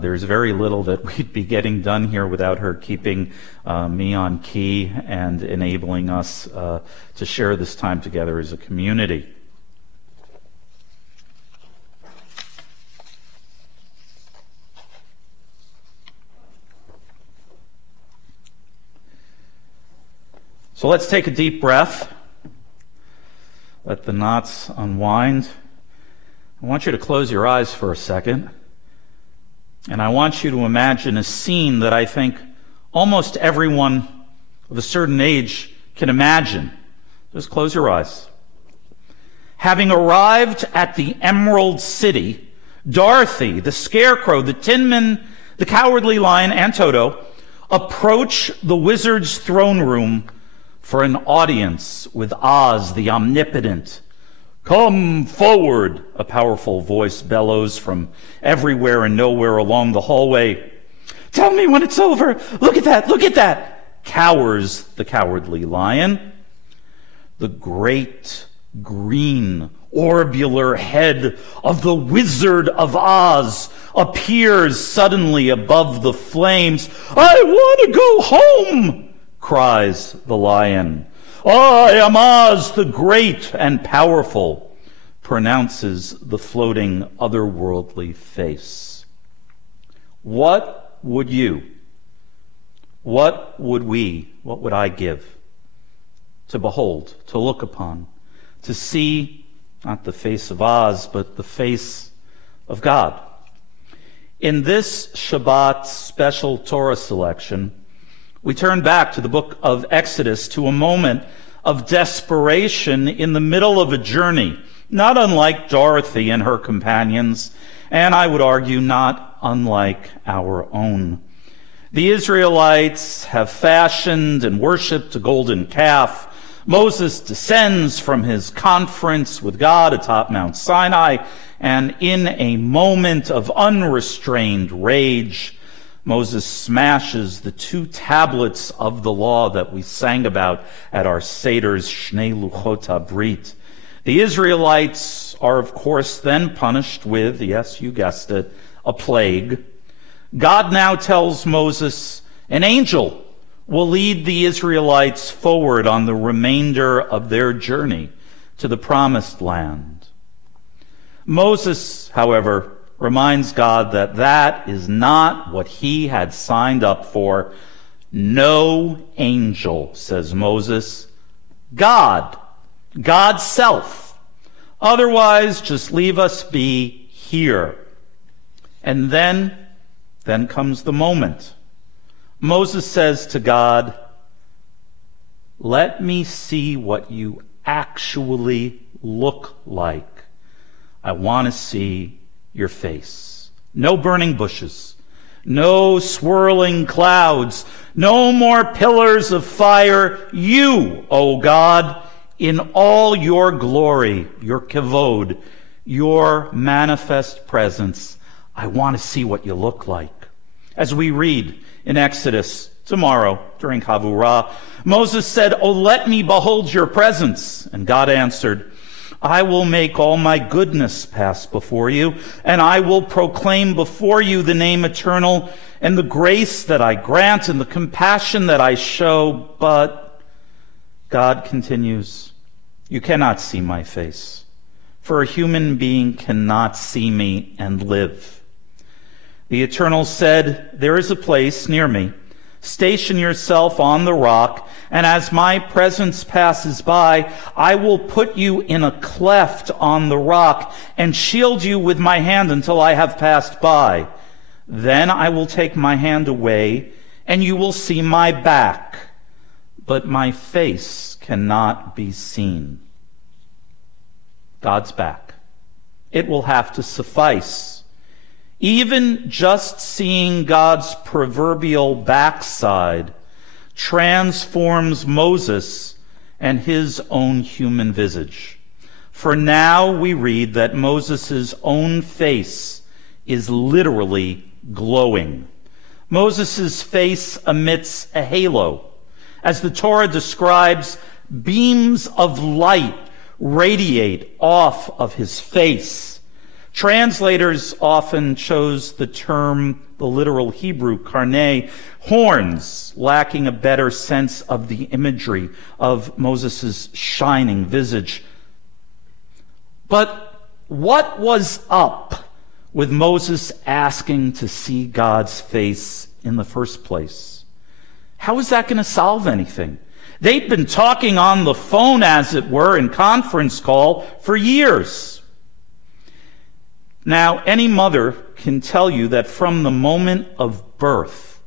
There's very little that we'd be getting done here without her keeping me on key and enabling us to share this time together as a community. So let's take a deep breath. Let the knots unwind. I want you to close your eyes for a second. And I want you to imagine a scene that I think almost everyone of a certain age can imagine. Just close your eyes. Having arrived at the Emerald City, Dorothy, the Scarecrow, the Tin Man, the Cowardly Lion, and Toto approach the wizard's throne room for an audience with Oz, the Omnipotent. "Come forward," a powerful voice bellows from everywhere and nowhere along the hallway. "Tell me when it's over. Look at that, cowers the Cowardly Lion. The great green orbular head of the Wizard of Oz appears suddenly above the flames. "I want to go home," cries the lion. "I am Oz the Great and Powerful," pronounces the floating otherworldly face. What would you, what would I give to behold, to look upon, to see not the face of Oz, but the face of God? In this Shabbat special Torah selection, we turn back to the book of Exodus, to a moment of desperation in the middle of a journey, not unlike Dorothy and her companions, and I would argue not unlike our own. The Israelites have fashioned and worshipped a golden calf. Moses descends from his conference with God atop Mount Sinai, and in a moment of unrestrained rage, Moses smashes the 2 tablets of the law that we sang about at our Seder's Shnei Luchot HaBrit. The Israelites are, of course, then punished with, yes, you guessed it, a plague. God now tells Moses an angel will lead the Israelites forward on the remainder of their journey to the Promised Land. Moses, however, reminds God that that is not what he had signed up for. "No angel," says Moses, "God, God's self. Otherwise, just leave us be here." And then comes the moment. Moses says to God, "Let me see what you actually look like. I want to see your face. No burning bushes, no swirling clouds, no more pillars of fire. You, O God, in all your glory, your kavod, your manifest presence, I want to see what you look like." As we read in Exodus tomorrow during Havurah, Moses said, "Oh, let me behold your presence." And God answered, "I will make all my goodness pass before you, and I will proclaim before you the name eternal and the grace that I grant and the compassion that I show." But God continues, "You cannot see my face, for a human being cannot see me and live." The Eternal said, "There is a place near me. Station yourself on the rock, and as my presence passes by, I will put you in a cleft on the rock and shield you with my hand until I have passed by. Then I will take my hand away, and you will see my back, but my face cannot be seen." God's back. It will have to suffice. Even just seeing God's proverbial backside transforms Moses and his own human visage. For now we read that Moses' own face is literally glowing. Moses' face emits a halo. As the Torah describes, beams of light radiate off of his face, Translators often chose the term, the literal Hebrew, karnei, horns, lacking a better sense of the imagery of Moses' shining visage. But what was up with Moses asking to see God's face in the first place? How is that going to solve anything? They'd been talking on the phone, as it were, in conference call for years. Now, any mother can tell you that from the moment of birth,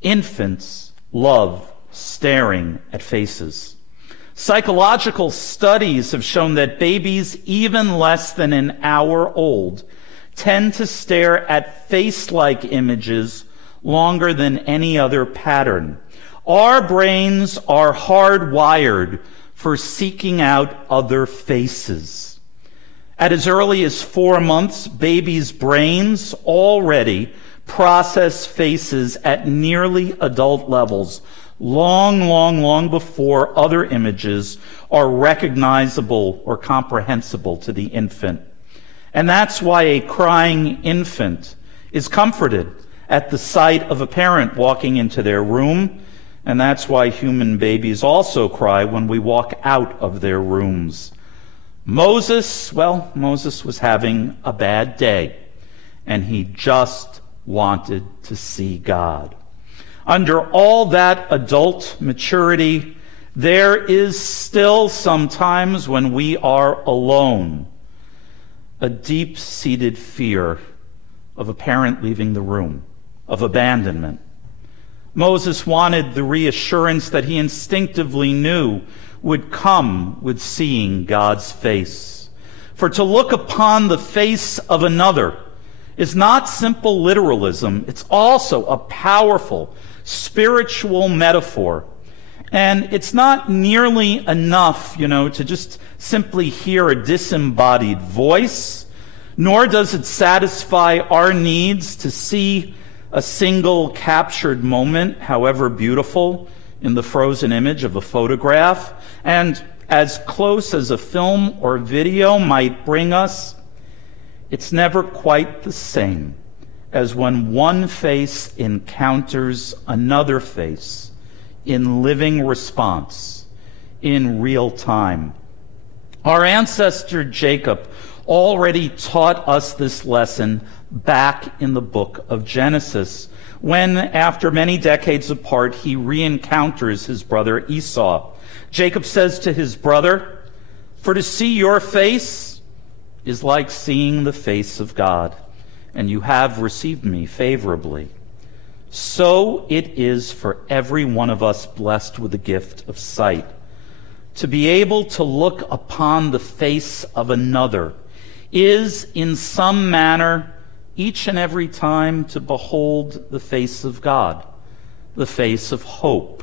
infants love staring at faces. Psychological studies have shown that babies even less than an hour old tend to stare at face-like images longer than any other pattern. Our brains are hardwired for seeking out other faces. At as early as 4 months, babies' brains already process faces at nearly adult levels, long before other images are recognizable or comprehensible to the infant. And that's why a crying infant is comforted at the sight of a parent walking into their room, and that's why human babies also cry when we walk out of their rooms. Moses was having a bad day, and he just wanted to see God. Under all that adult maturity, there is still sometimes when we are alone, a deep-seated fear of a parent leaving the room, of abandonment. Moses wanted the reassurance that he instinctively knew would come with seeing God's face. For to look upon the face of another is not simple literalism. It's also a powerful spiritual metaphor. And it's not nearly enough, to just simply hear a disembodied voice, nor does it satisfy our needs to see a single captured moment, however beautiful, in the frozen image of a photograph. And as close as a film or video might bring us, it's never quite the same as when one face encounters another face in living response, in real time. Our ancestor Jacob already taught us this lesson back in the book of Genesis, when, after many decades apart, he re-encounters his brother Esau. Jacob says to his brother, "For to see your face is like seeing the face of God, and you have received me favorably. So it is for every one of us blessed with the gift of sight, to be able to look upon the face of another is in some manner each and every time to behold the face of God, the face of hope."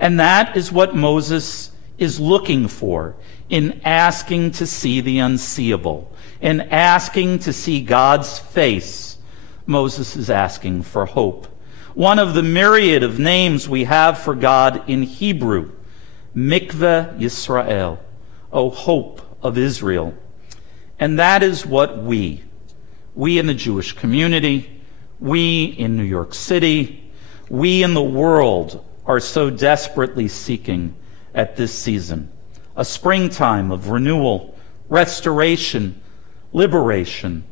And that is what Moses is looking for in asking to see the unseeable, in asking to see God's face. Moses is asking for hope. One of the myriad of names we have for God in Hebrew, Mikveh Yisrael, O hope of Israel. And that is what we in the Jewish community, we in New York City, we in the world are so desperately seeking at this season. A springtime of renewal, restoration, liberation,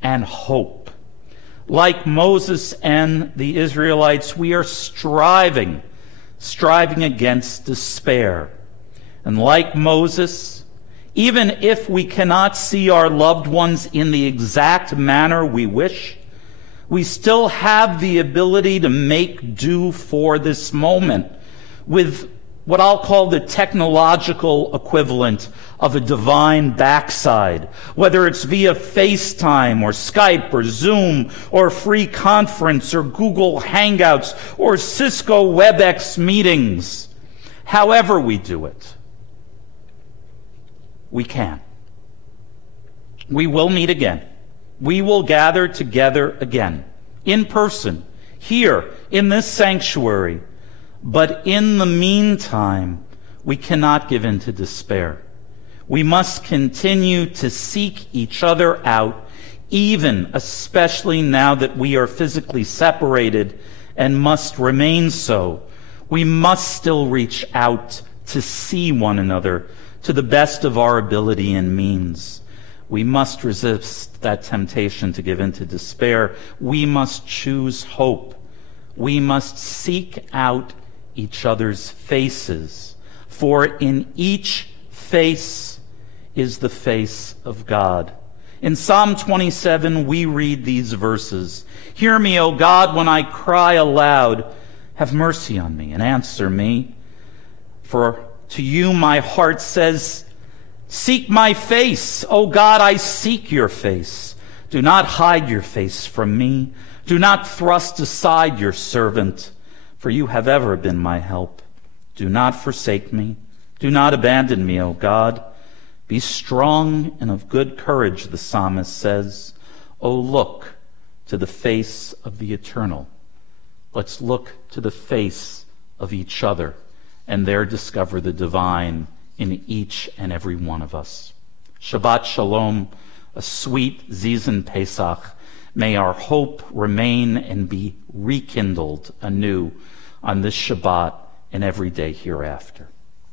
and hope. Like Moses and the Israelites, we are striving against despair. And like Moses, even if we cannot see our loved ones in the exact manner we wish, we still have the ability to make do for this moment with what I'll call the technological equivalent of a divine backside, whether it's via FaceTime or Skype or Zoom or free conference or Google Hangouts or Cisco WebEx meetings. However we do it, we can. We will meet again. We will gather together again, in person, here, in this sanctuary. But in the meantime, we cannot give in to despair. We must continue to seek each other out especially now that we are physically separated and must remain so, we must still reach out to see one another to the best of our ability and means. We must resist that temptation to give in to despair. We must choose hope. We must seek out each other's faces, for in each face is the face of God. In Psalm 27, we read these verses. Hear me, O God, when I cry aloud. Have mercy on me and answer me. For to you my heart says, seek my face. O God, I seek your face. Do not hide your face from me. Do not thrust aside your servant, for you have ever been my help. Do not forsake me. Do not abandon me, O God. Be strong and of good courage, the psalmist says. Oh, look to the face of the eternal. Let's look to the face of each other and there discover the divine in each and every one of us. Shabbat Shalom, a sweet Zizan Pesach. May our hope remain and be rekindled anew on this Shabbat and every day hereafter.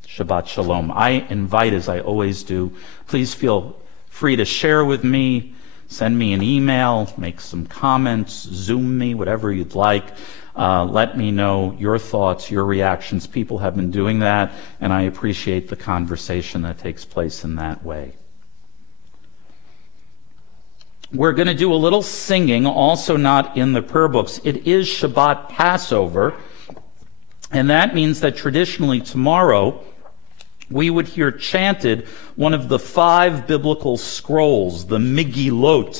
Shabbat Shalom. I invite, as I always do, please feel free to share with me, send me an email, make some comments, Zoom me, whatever you'd like. Let me know your thoughts, your reactions. People have been doing that, and I appreciate the conversation that takes place in that way. We're going to do a little singing, also not in the prayer books. It is Shabbat Passover, and that means that traditionally tomorrow we would hear chanted one of the 5 biblical scrolls, the Megillot,